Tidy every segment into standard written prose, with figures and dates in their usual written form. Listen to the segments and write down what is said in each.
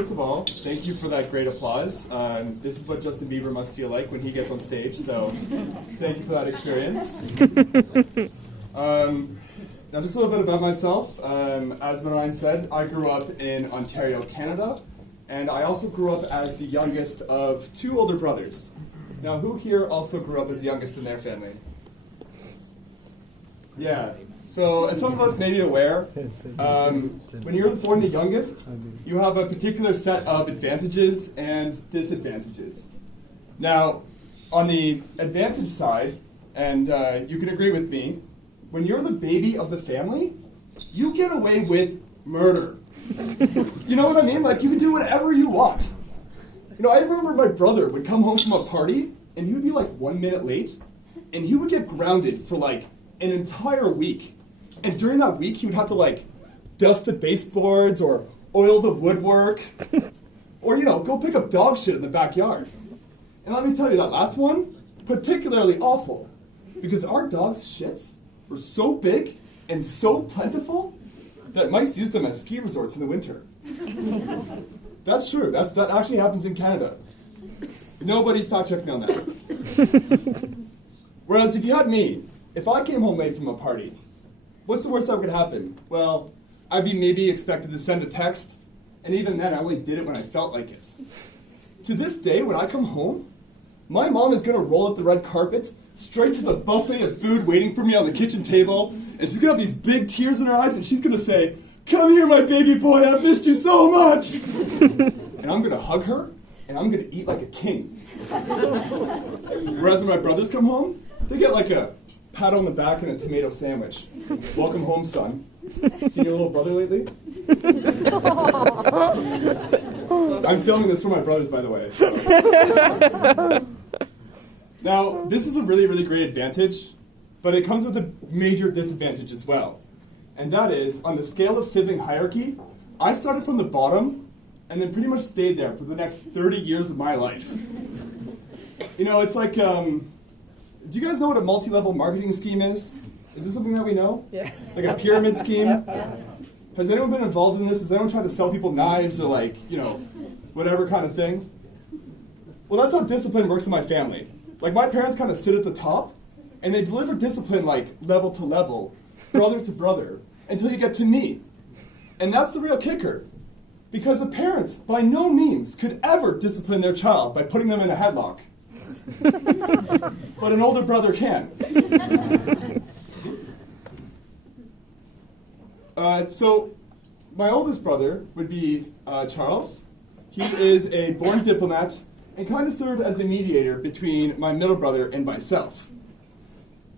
first of all, thank you for that great applause. This is what Justin Bieber must feel like when he gets on stage, so thank you for that experience. Now, just a little bit about myself. As Marianne said, I grew up in Ontario, Canada, and I also grew up as the youngest of two older brothers. Now, who here also grew up as the youngest in their family? Yeah. So, as some of us may be aware, when you're born the youngest, you have a particular set of advantages and disadvantages. Now, on the advantage side, and you can agree with me, when you're the baby of the family, you get away with murder. You know what I mean? Like, you can do whatever you want. You know, I remember my brother would come home from a party, and he would be like 1 minute late, and he would get grounded for like an entire week. And during that week, he would have to like dust the baseboards or oil the woodwork, or, you know, go pick up dog shit in the backyard. And let me tell you, that last one, particularly awful, because our dog's shits were so big and so plentiful that mice use them as ski resorts in the winter. That's true. That actually happens in Canada. Nobody fact-checked me on that. Whereas if you had me, if I came home late from a party, what's the worst that could happen? Well, I'd be maybe expected to send a text, and even then I only did it when I felt like it. To this day, when I come home, my mom is going to roll out the red carpet straight to the buffet of food waiting for me on the kitchen table, and she's going to have these big tears in her eyes, and she's going to say, "Come here, my baby boy, I've missed you so much." And I'm going to hug her, and I'm going to eat like a king. Whereas when my brothers come home, they get like a pat on the back and a tomato sandwich. "Welcome home, son. Seen your little brother lately?" I'm filming this for my brothers, by the way. So. Now, this is a really, really great advantage, but it comes with a major disadvantage as well. And that is, on the scale of sibling hierarchy, I started from the bottom and then pretty much stayed there for the next 30 years of my life. You know, it's like, do you guys know what a multi-level marketing scheme is? Is this something that we know? Yeah. Like a pyramid scheme? Has anyone been involved in this? Has anyone tried to sell people knives or like, you know, whatever kind of thing? Well, that's how discipline works in my family. Like, my parents kind of sit at the top, and they deliver discipline like level to level, brother to brother, until you get to me. And that's the real kicker. Because a parent, by no means, could ever discipline their child by putting them in a headlock. But an older brother can. So, my oldest brother would be Charles. He is a born diplomat and kind of served as the mediator between my middle brother and myself.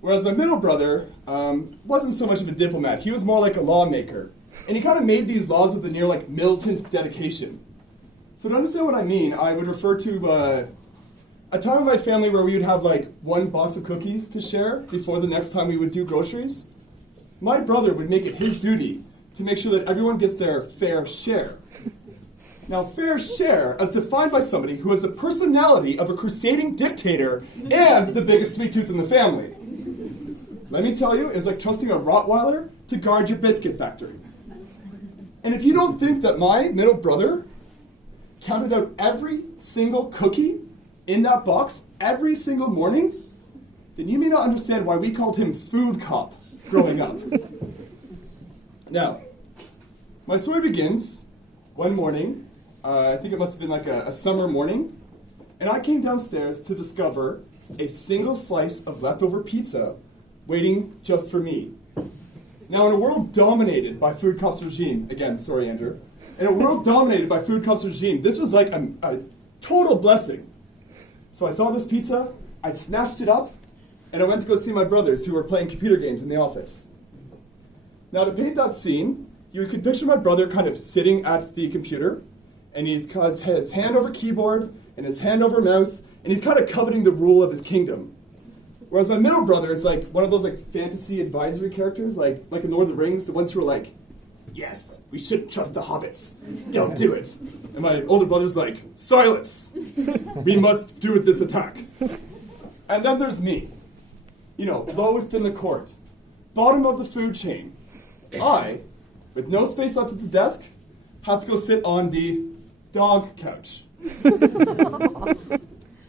Whereas my middle brother wasn't so much of a diplomat. He was more like a lawmaker. And he kind of made these laws with a near like militant dedication. So to understand what I mean, I would refer to a time in my family where we would have like one box of cookies to share before the next time we would do groceries. My brother would make it his duty to make sure that everyone gets their fair share. Now, fair share, as defined by somebody who has the personality of a crusading dictator and the biggest sweet tooth in the family. Let me tell you, it's like trusting a Rottweiler to guard your biscuit factory. And if you don't think that my middle brother counted out every single cookie in that box every single morning, then you may not understand why we called him Food Cop growing up. Now, my story begins one morning. I think it must have been like a summer morning, and I came downstairs to discover a single slice of leftover pizza waiting just for me. Now, in a world dominated by Food Cop's regime, again, sorry, Andrew, in a world dominated by Food Cop's regime, this was like a total blessing. So I saw this pizza, I snatched it up, and I went to go see my brothers who were playing computer games in the office. Now, to paint that scene, you could picture my brother kind of sitting at the computer, and he's got his hand over keyboard and his hand over mouse, and he's kind of coveting the rule of his kingdom. Whereas my middle brother is like one of those like fantasy advisory characters, like in Lord of the Rings, the ones who are like, "Yes, we shouldn't trust the hobbits. Don't do it." And my older brother's like, "Silence! We must do with this attack." And then there's me, you know, lowest in the court, bottom of the food chain. I, with no space left at the desk, have to go sit on the dog couch.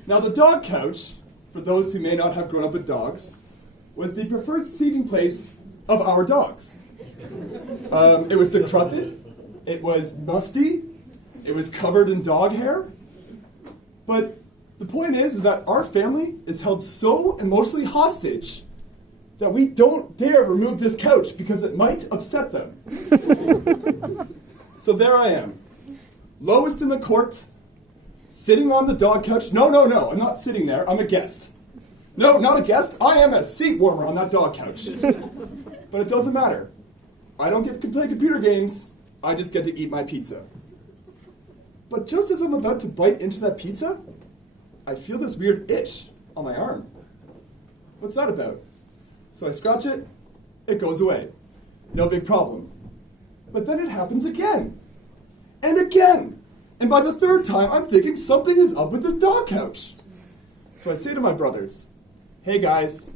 Now, the dog couch, for those who may not have grown up with dogs, was the preferred seating place of our dogs. It was decrepit, it was musty, it was covered in dog hair. But the point is that our family is held so emotionally hostage that we don't dare remove this couch because it might upset them. So there I am, lowest in the court, sitting on the dog couch. No, I'm not sitting there, I'm a guest. No, not a guest, I am a seat warmer on that dog couch. But it doesn't matter. I don't get to play computer games, I just get to eat my pizza. But just as I'm about to bite into that pizza, I feel this weird itch on my arm. What's that about? So I scratch it, it goes away. No big problem. But then it happens again. And again. And by the third time, I'm thinking something is up with this dog couch. So I say to my brothers, hey guys,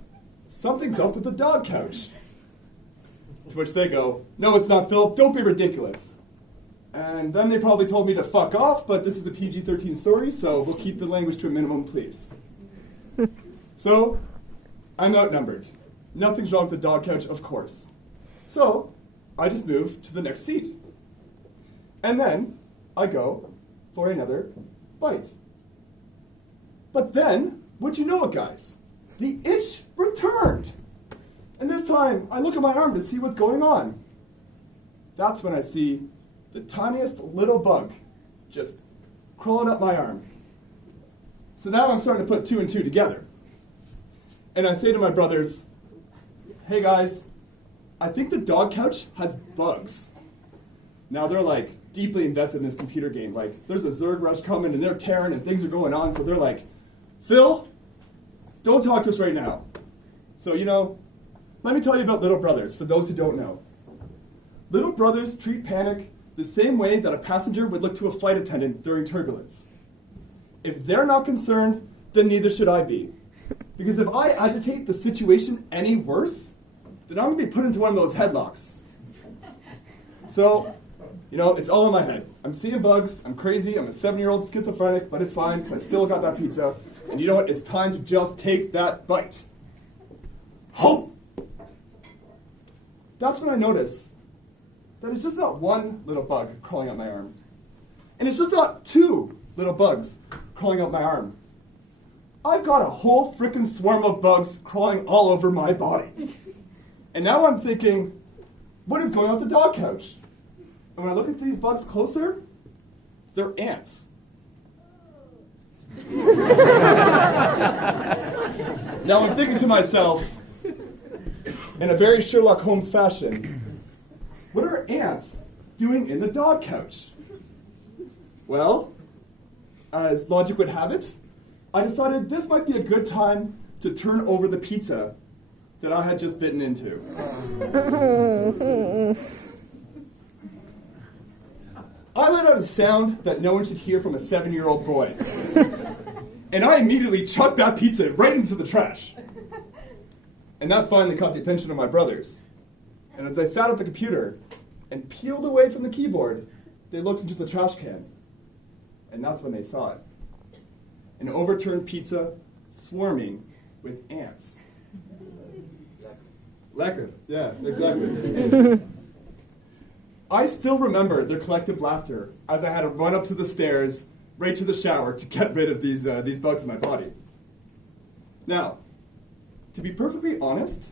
something's up with the dog couch. To which they go, no, it's not, Phil, don't be ridiculous. And then they probably told me to fuck off, but this is a PG-13 story, so we'll keep the language to a minimum, please. So, I'm outnumbered. Nothing's wrong with the dog couch, of course. So, I just move to the next seat. And then, I go for another bite. But then, would you know it, guys? The itch returned. And this time, I look at my arm to see what's going on. That's when I see the tiniest little bug just crawling up my arm. So now I'm starting to put two and two together. And I say to my brothers, hey guys, I think the dog couch has bugs. Now they're like deeply invested in this computer game. Like there's a Zerg rush coming and they're tearing and things are going on. So they're like, Phil, don't talk to us right now. So, let me tell you about little brothers, for those who don't know. Little brothers treat panic the same way that a passenger would look to a flight attendant during turbulence. If they're not concerned, then neither should I be. Because if I agitate the situation any worse, then I'm going to be put into one of those headlocks. So, it's all in my head. I'm seeing bugs, I'm crazy, I'm a 7-year-old schizophrenic, but it's fine because I still got that pizza. And you know what? It's time to just take that bite. Hope! That's when I notice that it's just not one little bug crawling up my arm. And it's just not two little bugs crawling up my arm. I've got a whole frickin' swarm of bugs crawling all over my body. And now I'm thinking, what is going on with the dog couch? And when I look at these bugs closer, they're ants. Now I'm thinking to myself, in a very Sherlock Holmes fashion, what are ants doing in the dog couch? Well, as logic would have it, I decided this might be a good time to turn over the pizza that I had just bitten into. I let out a sound that no one should hear from a 7-year-old boy. And I immediately chucked that pizza right into the trash. And that finally caught the attention of my brothers. And as I sat at the computer and peeled away from the keyboard, they looked into the trash can. And that's when they saw it. An overturned pizza swarming with ants. Lekker. Yeah, exactly. I still remember their collective laughter as I had to run up to the stairs, right to the shower, to get rid of these bugs in my body. Now, to be perfectly honest,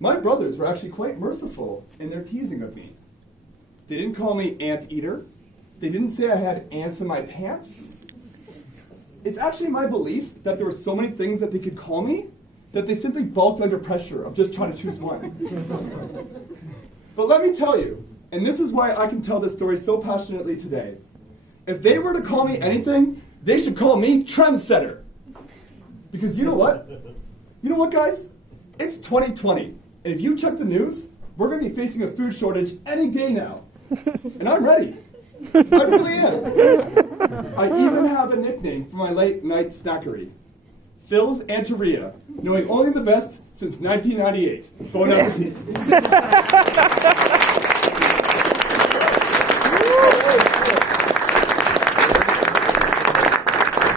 my brothers were actually quite merciful in their teasing of me. They didn't call me ant eater. They didn't say I had ants in my pants. It's actually my belief that there were so many things that they could call me that they simply balked under pressure of just trying to choose one. But let me tell you, and this is why I can tell this story so passionately today, if they were to call me anything, they should call me trendsetter. Because you know what? You know what, guys? It's 2020, and if you check the news, we're going to be facing a food shortage any day now. And I'm ready. I really am. I even have a nickname for my late night snackery. Phil's Anteria, knowing only the best since 1998. Bon appetit.